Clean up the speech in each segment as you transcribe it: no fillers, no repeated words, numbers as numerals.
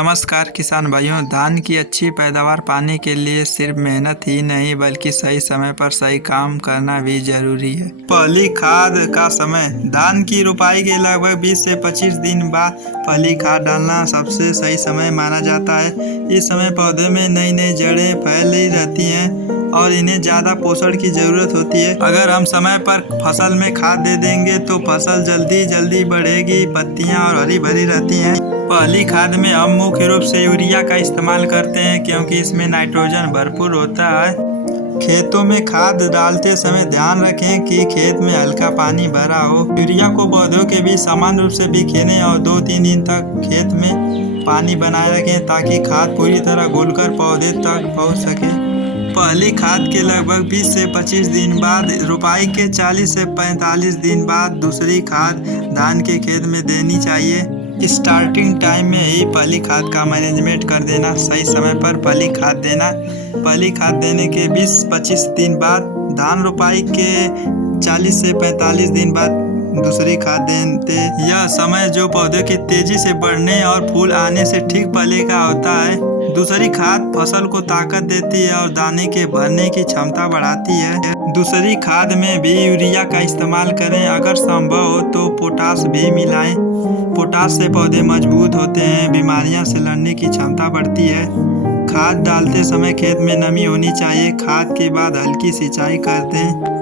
नमस्कार किसान भाइयों। धान की अच्छी पैदावार पाने के लिए सिर्फ मेहनत ही नहीं बल्कि सही समय पर सही काम करना भी जरूरी है। पहली खाद का समय धान की रुपाई के लगभग 20 से 25 दिन बाद पहली खाद डालना सबसे सही समय माना जाता है। इस समय पौधे में नई नई जड़ें फैली रहती हैं और इन्हें ज़्यादा पोषण की ज़रूरत होती है। अगर हम समय पर फसल में खाद दे देंगे तो फसल जल्दी बढ़ेगी, पत्तियां और हरी भरी रहती हैं। पहली खाद में हम मुख्य रूप से यूरिया का इस्तेमाल करते हैं क्योंकि इसमें नाइट्रोजन भरपूर होता है। खेतों में खाद डालते समय ध्यान रखें कि खेत में हल्का पानी भरा हो। यूरिया को पौधों के बीच समान रूप से बिखेरें और 2-3 दिन तक खेत में पानी बनाए रखें ताकि खाद पूरी तरह घुलकर पौधे तक पहुंच सके। पहली खाद के लगभग 20 से 25 दिन बाद, रुपाई के 40 से 45 दिन बाद दूसरी खाद धान के खेत में देनी चाहिए। स्टार्टिंग टाइम में ही पहली खाद का मैनेजमेंट कर देना, सही समय पर पहली खाद देना। पहली खाद देने के 20-25 दिन बाद, धान रुपाई के 40 से 45 दिन बाद दूसरी खाद देते। यह समय जो पौधे की तेजी से बढ़ने और फूल आने से ठीक पहले का होता है। दूसरी खाद फसल को ताकत देती है और दाने के भरने की क्षमता बढ़ाती है। दूसरी खाद में भी यूरिया का इस्तेमाल करें, अगर संभव हो तो पोटाश भी मिलाएं। पोटाश से पौधे मजबूत होते हैं, बीमारियों से लड़ने की क्षमता बढ़ती है। खाद डालते समय खेत में नमी होनी चाहिए। खाद के बाद हल्की सिंचाई कर दें।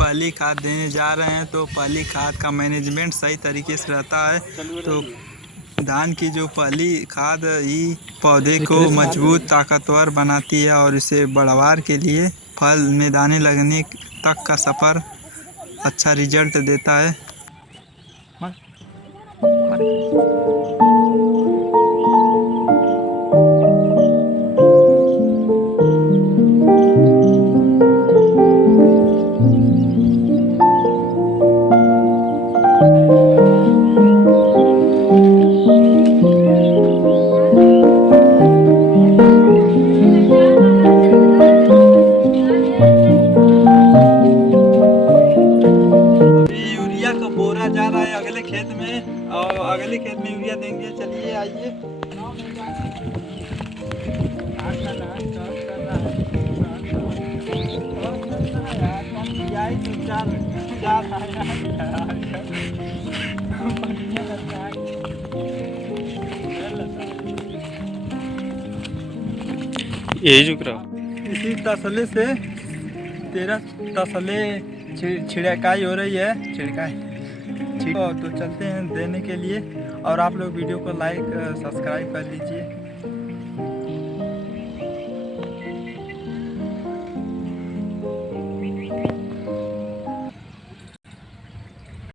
पहली खाद देने जा रहे हैं तो पहली खाद का मैनेजमेंट सही तरीके से रहता है तो धान की जो पहली खाद ही पौधे को मजबूत ताकतवर बनाती है और इसे बढ़वार के लिए फल में दाने लगने तक का सफ़र अच्छा रिजल्ट देता है। बोरा जा रहा है अगले खेत में और अगले खेत में यूरिया देंगे। चलिए आइए। यही झुक रहा इसी तसले से 13 तसले छिड़काई हो रही है। तो चलते हैं देने के लिए और आप लोग वीडियो को लाइक सब्सक्राइब कर लीजिए।